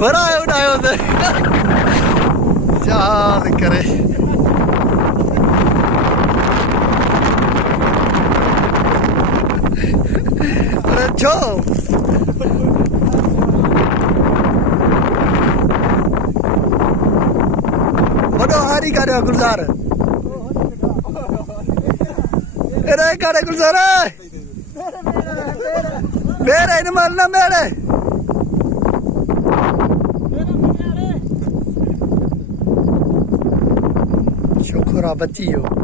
बड़ा है उठाए होते याद करे अरे छो बड़ो हारी करे गुलजार अरे करे गुलजार मेरे इन मारना मेरे शुक्र बची हो।